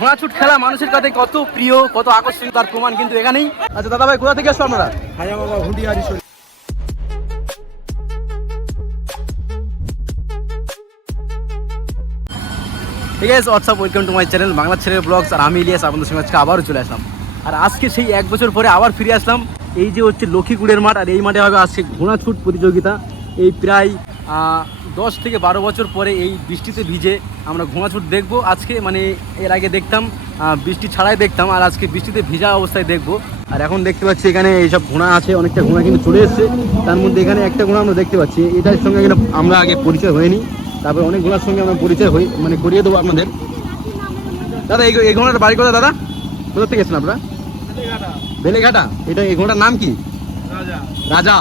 ঘোড়াছুট খেলা মানুষের কাছে কত প্রিয় কত আকর্ষণীয় তার প্রমাণ কিন্তু এখানেই। আচ্ছা দাদা ভাই কোথা থেকে আসছো আপনারা? হাজা বাবা হুডিয়ারি ঠিক আছে WhatsApp welcome to my channel Bangla ছেলের ব্লগস আর আমি ইলিয়াস আপনাদের সঙ্গে আজকে আবারও চলে আসলাম। আর আজকে সেই এক বছর পরে আবার ফিরে আসলাম। এই যে হচ্ছে লক্ষ্মীকুড়ের মাঠ আর এই মাঠে হবে আজকে ঘোড়াছুট প্রতিযোগিতা। এই প্রায় দশ থেকে বারো বছর পরে এই বৃষ্টিতে ভিজে আমরা ঘোড়াছুট দেখব। আজকে মানে এর আগে দেখতাম বৃষ্টি ছাড়াই দেখতাম আর আজকে বৃষ্টিতে ভিজা অবস্থায় দেখব। আর এখন দেখতে পাচ্ছি এখানে এইসব ঘোড়া আছে অনেকটা ঘোড়া কিন্তু চলে এসছে। তার মধ্যে এখানে একটা ঘোড়া আমরা দেখতে পাচ্ছি। এটার সঙ্গে কিন্তু আমরা আগে পরিচয় হয়নি। তারপর অনেক ঘোড়ার সঙ্গে আমরা পরিচয় হই মানে করিয়ে দেবো আপনাদের। দাদা এই এই ঘোড়াটা বাড়ি কোথায় দাদা? কোথা থেকে এসেছেন আপনারা? বেলেঘাটা। এটা এই ঘোড়াটার নাম কি? রাজা। রাজা।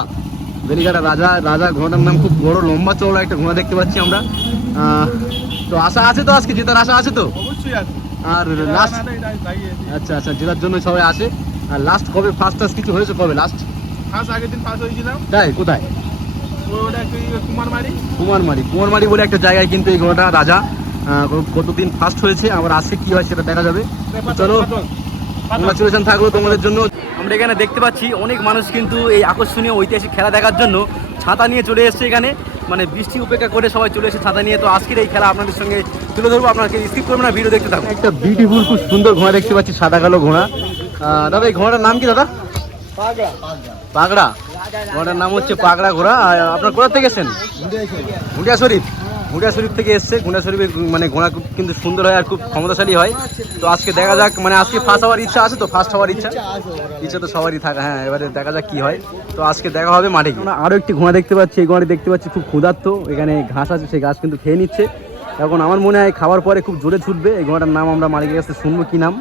বেলেঘাটা রাজা রাজা ঘোড়াটার নাম খুব বড় লম্বা চওড়া একটা ঘোড়া দেখতে পাচ্ছি আমরা। তো আশা আছে তো আজকে? জেতার আশা আছে তো? অবশ্যই আছে। আর লাস্ট আচ্ছা আচ্ছা জেতার জন্য সবাই আসে। আর লাস্ট কবে? ফার্স্ট টাস্ট কিছু হয়েছে কবে লাস্ট ফার্স্ট আগের দিন পাস হয়েছিলাম। তাই? কোথায়? কুমারমারি? কুমারমারি। কুমারমারি বলে একটা জায়গায় কিন্তু এই ঘোড়াটা রাজা কতদিন ফার্স্ট হয়েছে আবার আজকে কি হয় সেটা দেখা যাবে। চলো কংগ্রাচুলেশন থাকল তোমাদের জন্য। আমরা এখানে দেখতে পাচ্ছি অনেক মানুষ কিন্তু এই আকর্ষণীয় ঐতিহাসিক খেলা দেখার জন্য ছাতা নিয়ে চলে এসেছে এখানে। মানে বৃষ্টি উপেক্ষা করে সবাই চলে এসেছে ছাতা নিয়ে। তো আজকের এই খেলা আপনাদের সঙ্গে তুলে ধরবো। আপনাকে স্কিপ করব না ভিডিও দেখতে থাকব একটা বিউটিফুল খুব সুন্দর ঘোড়া দেখতে পাচ্ছি সাদা কালো ঘোড়া। দাদা এই ঘোড়াটার নাম কি দাদা? পাগড়া। ঘোড়াটার নাম হচ্ছে পাগড়া ঘোড়া। আপনার কোথা থেকে এসেছেন? শরীফ। ঘুটিয়া শরীফ থেকে এসছে। ঘুটিয়া শরীফের মানে ঘোড়া খুব কিন্তু সুন্দর হয় আর খুব ক্ষমতাশালী হয়। তো আজকে দেখা যাক মানে আজকে ফার্স্ট হওয়ার ইচ্ছা আছে তো? ফার্স্ট হওয়ার ইচ্ছা? ইচ্ছা তো সবারই থাকে হ্যাঁ এবারে দেখা যাক কি হয়। তো আজকে দেখা হবে মাঠে গিয়ে। আমরা আরও একটি ঘোড়া দেখতে পাচ্ছি। এই ঘোড়াটি দেখতে পাচ্ছি খুব ক্ষুধার্ত। এখানে ঘাস আছে সেই ঘাস কিন্তু খেয়ে নিচ্ছে। এখন আমার মনে হয় খাওয়ার পরে খুব জোরে ছুটবে। এই ঘোড়াটার নাম আমরা মালিকের কাছে শুনব কী নাম।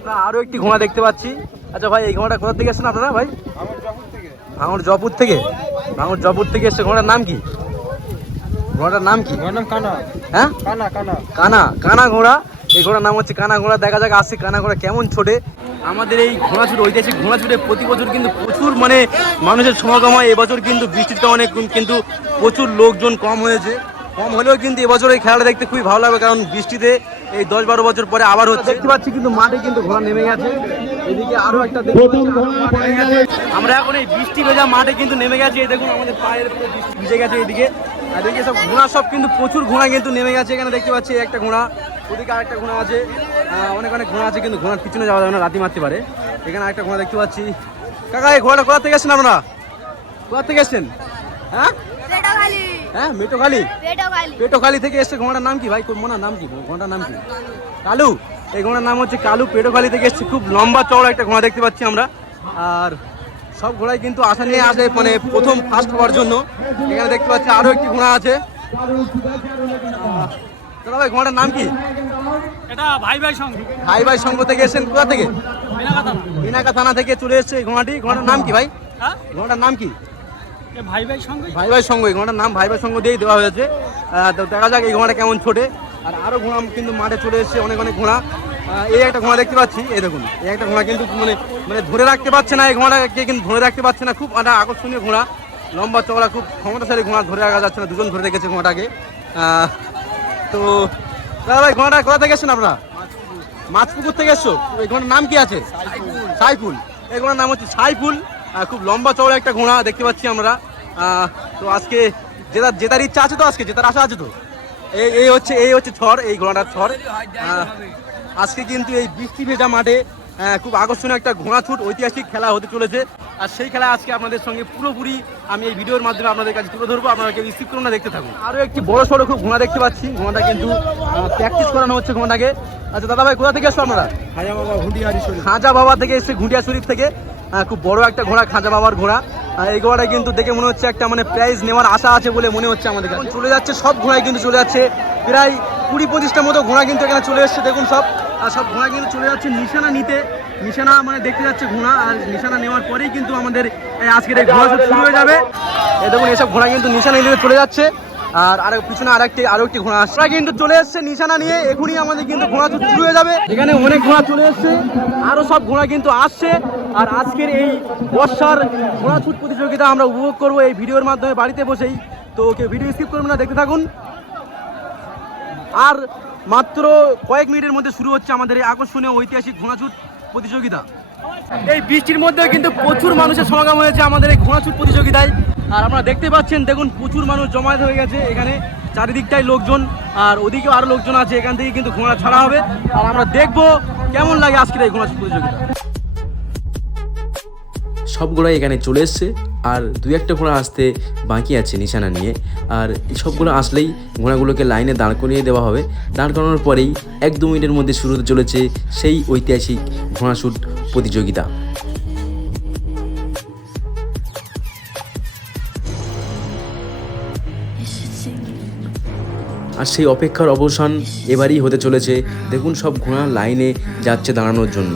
আমরা আরও একটি ঘোড়া দেখতে পাচ্ছি। আচ্ছা ভাই এই ঘোড়াটা কোথা থেকে এসেছেন আপনারা ভাই? আমার যখন থেকে। ভাঙড় জয়পুর থেকে? ভাঙড় জয়পুর থেকে এসছে। ঘোড়াটার নাম কি? ঘোড়াটার নাম কি? ওর নাম কানা। হ্যাঁ? কানা কানা। কানা কানা ঘোড়া? এই ঘোড়ার নাম হচ্ছে কানা ঘোড়া। দেখা যাক আসছে কানা ঘোড়া কেমন ছোটে। আমাদের এই ঘোড়াছুট ঐতিহাসিক ঘোড়া ঘোড়াছুটে প্রতি বছর কিন্তু প্রচুর মানে মানুষের সমাগম হয়। এবছর কিন্তু বৃষ্টির কারণে কিন্তু প্রচুর লোকজন কম হয়েছে। কম হলেও কিন্তু এবছর এই খেলাটা দেখতে খুবই ভালো লাগবে। কারণ বৃষ্টিতে এই দশ বারো বছর পরে আবার হচ্ছে। দেখতে পাচ্ছি কিন্তু মাঠে কিন্তু ঘোড়া নেমে গেছে। এদিকে আরও একটা। আমরা এখন এই বৃষ্টি ভেজা মাঠে কিন্তু নেমে গেছে। এই দেখুন আমাদের পায়ের ভিজে গেছে এদিকে। আর এদিকে সব ঘোড়া সব কিন্তু প্রচুর ঘোড়া কিন্তু নেমে গেছে। এখানে দেখতে পাচ্ছি একটা ঘোড়া ওদিকে আরেকটা ঘোড়া আছে। অনেক অনেক ঘোড়া আছে কিন্তু ঘোড়ার পিছনে যাওয়া যাবে না রাতি মারতে পারে। এখানে আরেকটা ঘোড়া দেখতে পাচ্ছি। কাকা এই ঘোড়াটা কোথা থেকে এসছেন আপনারা? কোথা থেকে এসছেন? হ্যাঁ? হ্যাঁ মেটোখালি? পেটোখালি থেকে এসছে ঘোড়াটার নাম কি ভাই? মোনার নাম কি? ঘোড়াটার নাম কি? কালু। এই ঘোড়ার নাম হচ্ছে কালু। পেটোখালি থেকে এসছে খুব লম্বা চওড়া একটা ঘোড়া দেখতে পাচ্ছি আমরা। আর সব ঘোড়াই কিন্তু আশা নিয়ে আসে মানে প্রথম ফার্স্ট হওয়ার জন্য। এখানে দেখতে পাচ্ছি আরও একটি ঘোড়া আছে। দাদা ভাই ঘোড়াটার নাম কি? এটা ভাই ভাই সঙ্গে। ভাই ভাই সংঘ থেকে এসেছেন কোথা থেকে? বিনাকা থানা। থেকে চলে এসছে এই ঘোড়াটি। ঘোড়াটার নাম কি ভাই? হ্যাঁ? ঘোড়াটার নাম কি? ভাই ভাই সঙ্গে। ভাই ভাই সঙ্গ ঘোড়াটার নাম ভাই ভাই সঙ্গ দিয়েই দেওয়া হয়েছে। তো দেখা যাক এই ঘোড়াটা কেমন ছোটে। আর আরও ঘোড়া কিন্তু মাঠে চলে এসেছে অনেক অনেক ঘোড়া। এই একটা ঘোড়া দেখতে পাচ্ছি, এই দেখুন, এই একটা ঘোড়া কিন্তু মানে মানে ধরে রাখতে পারছে না, এই ঘোড়াটাকে কিন্তু ধরে রাখতে পারছে না, খুব একটা আকর্ষণীয় ঘোড়া, লম্বা চওড়া, খুব ক্ষমতাশালী ঘোড়া ধরে রাখা যাচ্ছে না, দুজন ধরে রেখেছে ঘোড়াটাকে। তো, দাদা ভাই, ঘোড়াটা কোথা থেকে এসছেন আপনারা? মাছপুকুর থেকে এসছো? এই ঘোড়ার নাম কি আছে? সাইফুল। এই ঘোড়ার নাম হচ্ছে সাইফুল খুব লম্বা চওড়া একটা ঘোড়া দেখতে পাচ্ছি আমরা। তো আজকে জেতার জেতার ইচ্ছা আছে তো আজকে? জেতার আশা আছে তো? এই এই হচ্ছে এই হচ্ছে ছড়, এই ঘোড়াটার ছড়। আজকে কিন্তু এই বৃষ্টি ভেজা মাঠে খুব আকর্ষণীয় একটা ঘোড়া ছুট ঐতিহাসিক খেলা হতে চলেছে। আর সেই খেলা আজকে আপনাদের সঙ্গে পুরোপুরি আমি এই ভিডিওর মাধ্যমে আপনাদের কাছে তুলে ধরবো। আপনারা কেউ করুন না দেখতে থাকুন। আরও একটি বড় সড়ো খুব ঘোড়া দেখতে পাচ্ছি। ঘোড়াটা কিন্তু প্র্যাকটিস করানো হচ্ছে ঘোড়াটাকে। আচ্ছা দাদা ভাই কোথা থেকে এসছো আপনারা? হাজা বাবা শরীফ। খাঁজা বাবা থেকে এসছে ঘুটিয়া শরীফ থেকে। খুব বড় একটা ঘোড়া খাঁজা বাবার ঘোড়া। এই ঘোড়াটা কিন্তু দেখে মনে হচ্ছে একটা মানে প্রাইজ নেওয়ার আশা আছে বলে মনে হচ্ছে আমাদের কাছে। চলে যাচ্ছে সব ঘোড়াই কিন্তু চলে যাচ্ছে। প্রায় কুড়ি পঁচিশটার মতো ঘোড়া কিন্তু এখানে চলে এসছে দেখুন সব। আর সব ঘোড়া কিন্তু চলে যাচ্ছে নিশানা নিতে। নিশানা মানে দেখতে যাচ্ছে ঘোড়া, আর নিশানা নেওয়ার পরেই কিন্তু আমাদের আজকের এই ঘোড়া শুরু হয়ে যাবে। এই দেখুন এসব ঘোড়া কিন্তু নিশানা নিতে চলে যাচ্ছে। আর আর পিছনে আরেকটি, আরও একটি ঘোড়া আসছে। কিন্তু চলে এসছে নিশানা নিয়ে, এখনই আমাদের কিন্তু ঘোড়া শুরু হয়ে যাবে। এখানে অনেক ঘোড়া চলে এসছে, আরও সব ঘোড়া কিন্তু আসছে। আর আজকের এই বর্ষার ঘোড়া ছুট প্রতিযোগিতা আমরা উপভোগ করব এই ভিডিওর মাধ্যমে বাড়িতে বসেই। তো কেউ ভিডিও স্কিপ করবেন না, দেখতে থাকুন। আর মাত্র কয়েক মিনিটের মধ্যে শুরু হচ্ছে আমাদের এই আকর্ষণীয় ঐতিহাসিক ঘোড়াছুট প্রতিযোগিতা। এই বৃষ্টির মধ্যেও কিন্তু প্রচুর মানুষের সমাগম হয়েছে আমাদের এই ঘোড়াছুট প্রতিযোগিতায়। আর আপনারা দেখতে পাচ্ছেন, দেখুন, প্রচুর মানুষ জমায়েত হয়ে গেছে এখানে। চারিদিকটাই লোকজন, আর ওদিকেও আরও লোকজন আছে, এখান থেকে কিন্তু ঘোড়া ছাড়া হবে। আর আমরা দেখব কেমন লাগে আজকের এই ঘোড়াছুট প্রতিযোগিতা। সব ঘোড়াই এখানে চলে এসছে। আর দু একটা ঘোড়া আসতে বাকি আছে নিশানা নিয়ে। আর সবগুলো আসলেই ঘোড়াগুলোকে লাইনে দাঁড় করিয়ে দেওয়া হবে। দাঁড় করানোর পরেই এক দু মিনিটের মধ্যে শুরু হতে চলেছে সেই ঐতিহাসিক ঘোড়া শ্যুট প্রতিযোগিতা। আর সেই অপেক্ষার অবসান এবারই হতে চলেছে। দেখুন সব ঘোড়া লাইনে যাচ্ছে দাঁড়ানোর জন্য।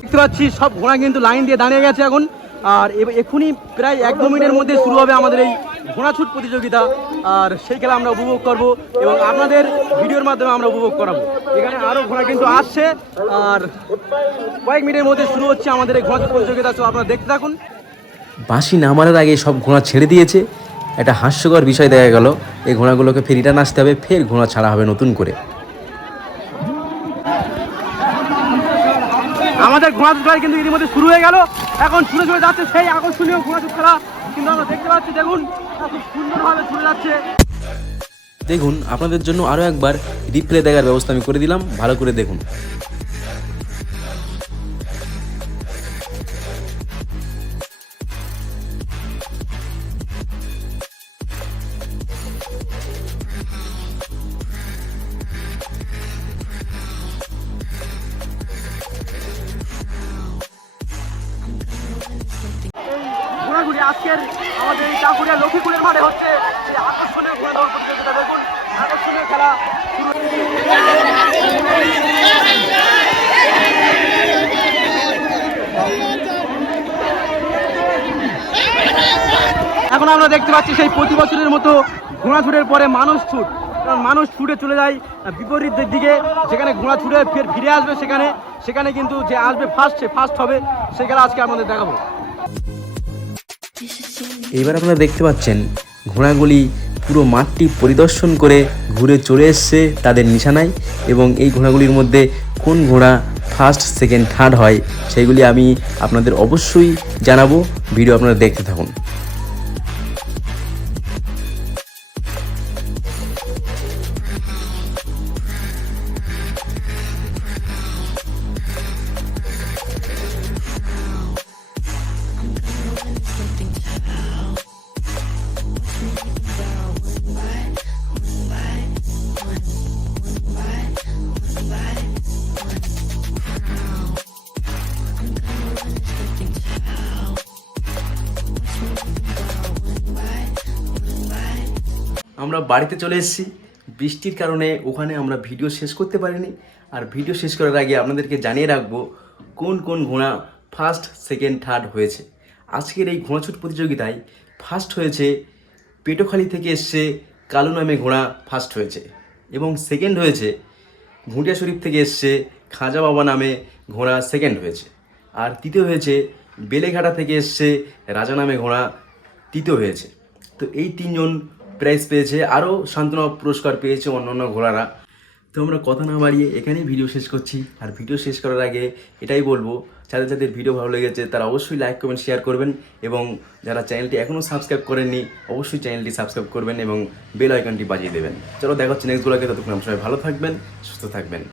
দেখতে পাচ্ছি সব ঘোড়া কিন্তু লাইন দিয়ে দাঁড়িয়ে গেছে এখন। আর এক্ষুনি প্রায় এক দু মিনিটের মধ্যে শুরু হবে আমাদের এই ঘোড়াছুট প্রতিযোগিতা। আর সেই খেলা আমরা উপভোগ করব এবং আপনাদের ভিডিওর মাধ্যমে আমরা উপভোগ করাবো। এখানে আরও ঘোড়া কিন্তু আসছে। আর কয়েক মিনিটের মধ্যে শুরু হচ্ছে আমাদের এই ঘোড়াছুট প্রতিযোগিতা। তো আপনারা দেখতে থাকুন। বাঁশি নামানোর আগে সব ঘোড়া ছেড়ে দিয়েছে। একটা হাস্যকর বিষয় দেখা গেল। এই ঘোড়াগুলোকে ফের রিটার্ন আসতে হবে। ফের ঘোড়া ছাড়া হবে নতুন করে। আমাদের ঘোড়াছুট খেলা কিন্তু ইতিমধ্যে শুরু হয়ে গেল। এখন ছুটে ছুটে যাচ্ছে সেই আকর্ষণীয় ঘোড়াছুট খেলা। কিন্তু আমরা দেখতে পাচ্ছি, দেখুন খুব সুন্দরভাবে ছুটে যাচ্ছে। দেখুন, আপনাদের জন্য আরও একবার রিপ্লে দেখার ব্যবস্থা আমি করে দিলাম। ভালো করে দেখুন। আজকের আমাদের এই চাকুরিয়া লক্ষ্মীপুরের মাঠে হচ্ছে আকর্ষণীয় প্রতিযোগিতা। দেখুন, আকর্ষণীয় খেলা এখন আমরা দেখতে পাচ্ছি সেই প্রতি বছরের মতো ঘোড়া ছুটের পরে মানুষ ছুট, কারণ মানুষ ছুটে চলে যায় বিপরীত দিকে। যেখানে ঘোড়া ছুটে ফের ফিরে আসবে সেখানে সেখানে কিন্তু যে আসবে ফার্স্ট সে ফার্স্ট হবে সে খেলা আজকে আমাদের দেখাবো। এইবার আপনারা দেখতে পাচ্ছেন, ঘোড়াগুলি পুরো মাঠটি পরিদর্শন করে ঘুরে চলে এসছে তাদের নিশানায় এবং এই ঘোড়াগুলির মধ্যে কোন ঘোড়া ফার্স্ট সেকেন্ড থার্ড হয় সেইগুলি আমি আপনাদের অবশ্যই জানাব। ভিডিও আপনারা দেখতে থাকুন। আমরা বাড়িতে চলে এসেছি। বৃষ্টির কারণে ওখানে আমরা ভিডিও শেষ করতে পারিনি। আর ভিডিও শেষ করার আগে আপনাদেরকে জানিয়ে রাখব, কোন কোন ঘোড়া ফার্স্ট সেকেন্ড থার্ড হয়েছে। আজকের এই ঘোড়াছুট প্রতিযোগিতায় ফার্স্ট হয়েছে, পেটোখালি থেকে এসছে, কালু নামে ঘোড়া ফার্স্ট হয়েছে। এবং সেকেন্ড হয়েছে ভুটিয়া শরীফ থেকে এসছে, খাজা বাবা নামে ঘোড়া সেকেন্ড হয়েছে। আর তৃতীয় হয়েছে, বেলেঘাটা থেকে এসছে, রাজা নামে ঘোড়া তৃতীয় হয়েছে। তো এই তিনজন প্রাইজ পেয়েছে, আরও সান্ত্বনা পুরস্কার পেয়েছে অন্য অন্য ঘোড়ারা। তো আমরা কথা না বাড়িয়ে এখানেই ভিডিও শেষ করছি। আর ভিডিও শেষ করার আগে এটাই বলব, যাদের যাদের ভিডিও ভালো লেগেছে, তারা অবশ্যই লাইক কমেন্ট শেয়ার করবেন এবং যারা চ্যানেলটি এখনও সাবস্ক্রাইব করেননি, অবশ্যই চ্যানেলটি সাবস্ক্রাইব করবেন এবং বেল আইকনটি বাজিয়ে দেবেন। চলো দেখা হচ্ছে নেক্সট ব্লগে ততক্ষণ সবাই ভালো থাকবেন, সুস্থ থাকবেন।